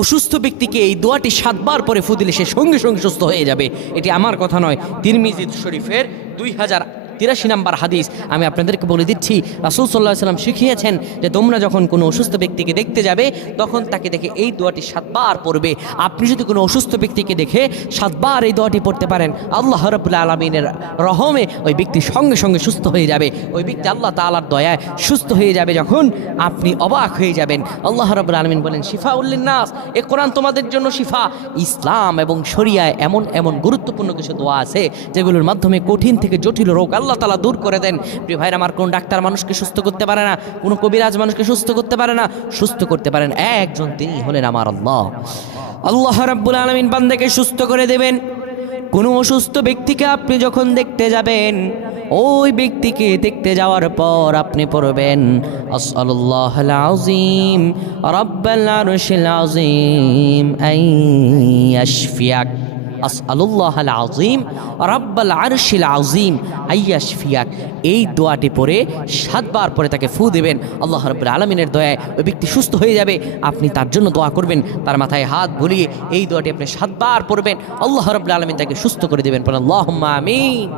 অসুস্থ ব্যক্তিকে এই দোয়াটি 7 বার পরে ফু দিলে সে সঙ্গে সঙ্গে সুস্থ হয়ে যাবে। এটি আমার কথা নয়, তিরমিজি শরীফের 2083 নম্বর হাদিস। আমি আপনাদেরকে বলে দিচ্ছি, রাসূল সাল্লাল্লাহু আলাইহি ওয়াসাল্লাম শিখিয়েছেন যে তোমরা যখন কোনো অসুস্থ ব্যক্তিকে দেখতে যাবে তখন তাকে দেখে এই দোয়াটি 7 বার পড়বে। আপনি যদি কোনো অসুস্থ ব্যক্তিকে দেখে 7 বার এই দোয়াটি পড়তে পারেন, আল্লাহ রাব্বুল আলামিনের রহমে ওই ব্যক্তি সঙ্গে সঙ্গে সুস্থ হয়ে যাবে। ওই ব্যক্তি আল্লাহ তাআলার দয়ায় সুস্থ হয়ে যাবে। যখন আপনি অবাক হয়ে যাবেন। আল্লাহ রাব্বুল আলামিন বলেন, শিফাউল লিন্নাস, এ কোরআন তোমাদের জন্য শিফা। ইসলাম এবং শরিয়ায় এমন এমন গুরুত্বপূর্ণ কিছু দোয়া আছে যেগুলোর মাধ্যমে কঠিন থেকে জটিল রোগ আল্লাহ তাআলা দূর করে দেন। প্রিয় ভাইরা আমার, কোন ডাক্তার মানুষকে সুস্থ করতে পারে না, কোন কবিরাজ মানুষকে সুস্থ করতে পারে না। সুস্থ করতে পারেন একজন, তিনি হলেন আমার আল্লাহ। আল্লাহ রাব্বুল আলামিন বান্দাকে সুস্থ করে দেবেন। কোনো অসুস্থ ব্যক্তিকে আপনি যখন দেখতে যাবেন, ওই ব্যক্তিকে দেখতে যাওয়ার পর আপনি পড়বেন, আসআলুল্লাহাল আযীম রাব্বাল আরশিল আযীম আন ইয়াশফিয়াক। আসআলুল্লাহাল আযীম রাব্বাল আরশিল আযীম আন ইয়াশফিয়াক। এই দোয়াটি পড়ে 7 বার পরে তাকে ফু দেবেন। আল্লাহ রাব্বুল আলামিনের দয়ায় ওই ব্যক্তি সুস্থ হয়ে যাবে। আপনি তার জন্য দোয়া করবেন, তার মাথায় হাত বুলিয়ে এই দোয়াটি আপনি 7 বার পড়বেন। আল্লাহ রাব্বুল আলামিন তাকে সুস্থ করে দেবেন। আল্লাহুম্মা আমিন।